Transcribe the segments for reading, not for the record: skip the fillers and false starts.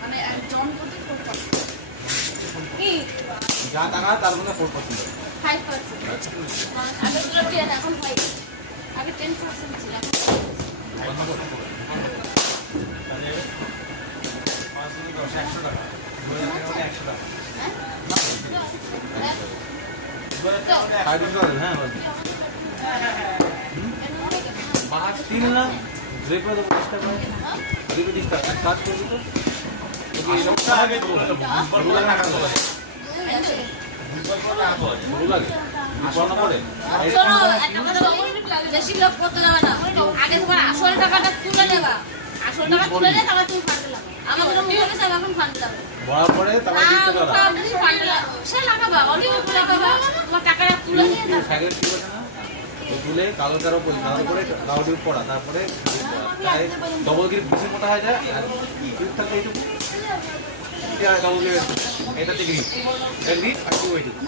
মানে একজন প্রতি 4%। কি যা টাকা তার মধ্যে 4%। 5%। আগে ছিল 10, এখন 5। আগে 10% ছিল, এখন 5%। তাহলে 5 গুণ 10 100 টাকা। 100 টাকা। बाहर 3 ना ड्रेप में तो कितना है ड्रेप दिखता है काट कर तो ये लगता है कि रूला ना कर लो रूला के কত পড়ে শোনো একটা কথা বলি, বেশি লোক করতে যাবে না। আগে তোমার আসল টাকাটা তুলে নেবা, আসল টাকা তুলে নিয়ে তারপর তুমি ফান্ড লাগাবে। আমাকে তো মনে হচ্ছে এখন ফান্ড লাগাবে বড় পড়ে তারপর দিতে পারো তুমি ফান্ড লাগাবে, সে লাগাবা অলিও লাগাবা, তোমার টাকাটা তুলে নিয়ে দাও। সাইকেল ঠিক আছে না তুলে কালো কালো পড়ে কালো করে গাউডি পড়া তারপরে ডবল গ্রিপ বেশি মোটা হয়ে যায় আর গ্রিপ থাকে এইটুকু এটা ডবল গ্রিপ এটাতে গ্রিপ গ্রিপ আর কি ওইটুকু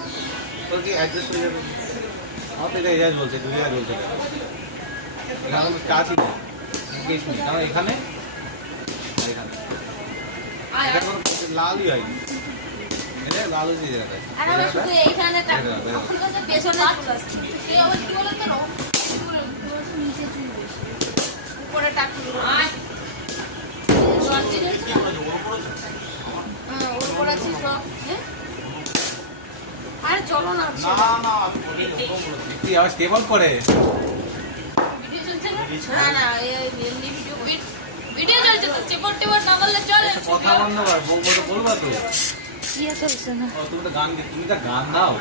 তো কি অ্যাডজাস্ট হয়ে যাবে আমার তো এটা এজাজ বলছে দুনিয়া বলছে এখানে আমি কাজই নেই কেস নেই কারণ এখানে এখানে এটা কোনো লালই হয়নি এটা লালও দিয়ে দেওয়া যায় আর আমি শুধু এইখানে টাকা এখন তো পেছনে চলে আসছে, এই আবার কি বলে তো নিচে চুল বেশি উপরে টাকা হ্যাঁ ওর উপরে আছে সব। আরে চলো না না না তুই আবার স্টেবল করে ভিডিও চলছে না? না এমনি ভিডিও চলছে তো, চেপট টেপট না বললে চলে। কথা বন্ধ কর বলবো তো বলবা তো কি চলছে না? তুমি তো গান দাও